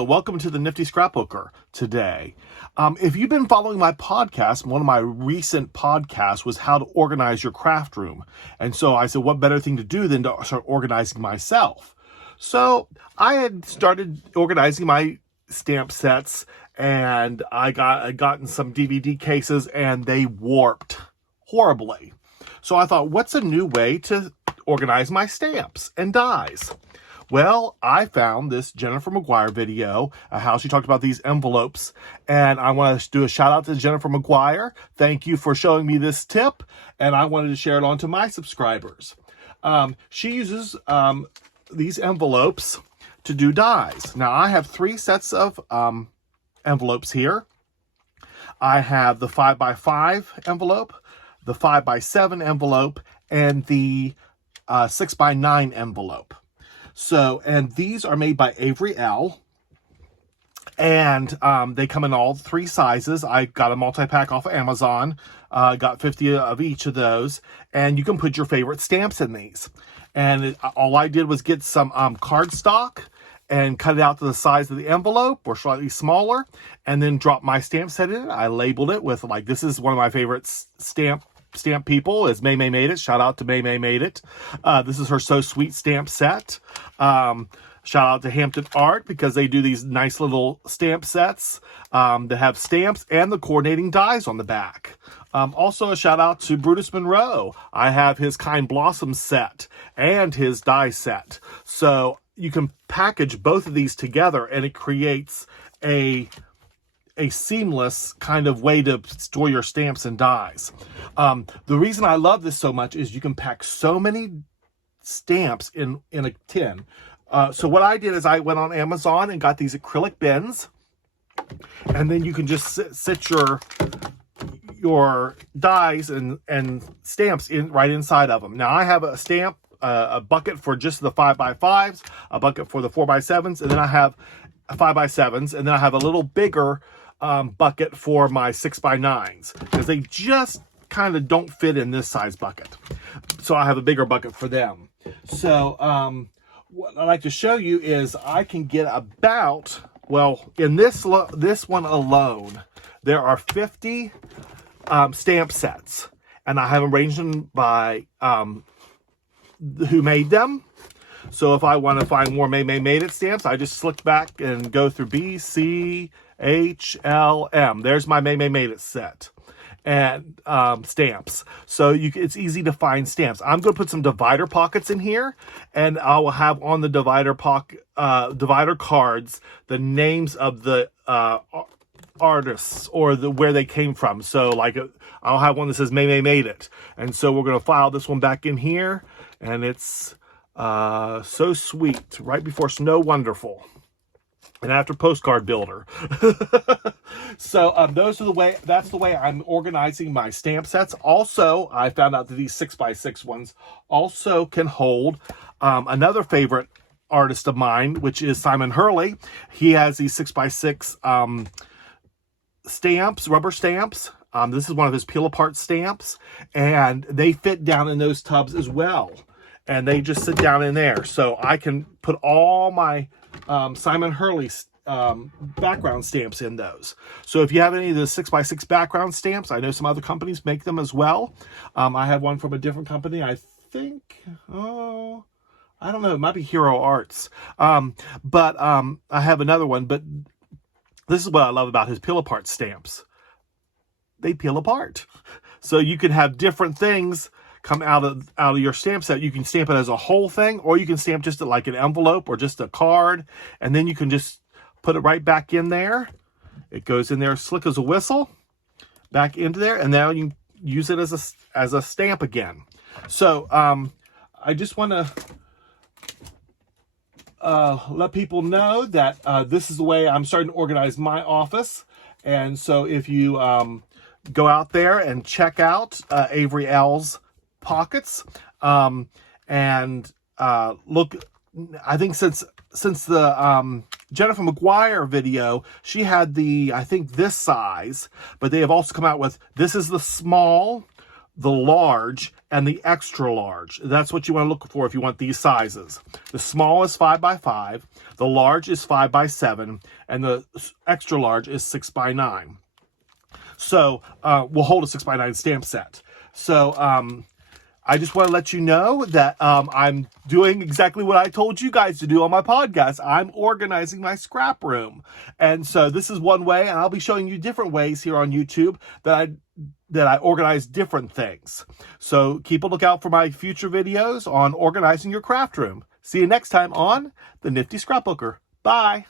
and welcome to the Nifty Scrapbooker today. If you've been following my podcast, one of my recent podcasts was how to organize your craft room. And so I said, what better thing to do than to start organizing myself? So I had started organizing my stamp sets, and I'd gotten some DVD cases, and they warped horribly. So I thought, what's a new way to organize my stamps and dies? Well, I found this Jennifer McGuire video, how she talked about these envelopes, and I want to do a shout out to Jennifer McGuire. Thank you for showing me this tip, and I wanted to share it on to my subscribers. She uses these envelopes to do dies. Now, I have 3 sets of envelopes here. I have the 5x5 envelope, the 5x7 envelope, and the 6x9 envelope. So, and these are made by Avery Elle, and they come in all 3 sizes. I got a multi-pack off of Amazon, got 50 of each of those, and you can put your favorite stamps in these. And all I did was get some cardstock and cut it out to the size of the envelope or slightly smaller, and then drop my stamp set in it. I labeled it with, like, this is one of my favorite stamp people is May Made It. Shout out to May Made It. This is her So Sweet stamp set. Shout out to Hampton Art because they do these nice little stamp sets that have stamps and the coordinating dies on the back. Also a shout out to Brutus Monroe. I have his Kind Blossom set and his die set. So you can package both of these together and it creates a seamless kind of way to store your stamps and dies. The reason I love this so much is you can pack so many stamps in a tin. So what I did is I went on Amazon and got these acrylic bins, and then you can just sit your dies and stamps right inside of them. Now I have a bucket for just the 5x5s, a bucket for the 4x7s, and then I have 5x7s, and then I have a little bigger bucket for my 6x9s because they just kind of don't fit in this size bucket. So I have a bigger bucket for them. So what I'd like to show you is I can get about, well, in this one alone, there are 50 stamp sets, and I have arranged them by who made them. So if I want to find more May Made It stamps, I just slick back and go through B, C, H, L, M. There's my May Made It set and stamps. So it's easy to find stamps. I'm going to put some divider pockets in here, and I will have on the divider cards the names of the artists or where they came from. So like I'll have one that says May Made It. And so we're going to file this one back in here, and it's So Sweet, right before Snow Wonderful, and after Postcard Builder. So that's the way I'm organizing my stamp sets. Also, I found out that these 6x6 ones also can hold another favorite artist of mine, which is Simon Hurley. He has these 6x6 stamps, rubber stamps. This is one of his peel apart stamps, and they fit down in those tubs as well. And they just sit down in there. So I can put all my Simon Hurley background stamps in those. So if you have any of the 6x6 background stamps, I know some other companies make them as well. I have one from a different company. I think, I don't know, it might be Hero Arts. But I have another one. But this is what I love about his peel apart stamps. They peel apart. So you can have different things come out of your stamp set. You can stamp it as a whole thing, or you can stamp just like an envelope or just a card, and then you can just put it right back in there. It goes in there slick as a whistle, back into there, and now you use it as a stamp again. So I just want to let people know that this is the way I'm starting to organize my office. And so if you go out there and check out Avery Elle's pockets and look, I think since the Jennifer McGuire video, she had I think this size, but they have also come out with, this is the small the large, and the extra large. That's what you want to look for if you want these sizes. The small is 5x5, the large is 5x7, and the extra large is 6x9. So we'll hold a 6x9 stamp set. So I just want to let you know that I'm doing exactly what I told you guys to do on my podcast. I'm organizing my scrap room. And so this is one way, and I'll be showing you different ways here on YouTube that I organize different things. So keep a lookout for my future videos on organizing your craft room. See you next time on The Nifty Scrapbooker. Bye.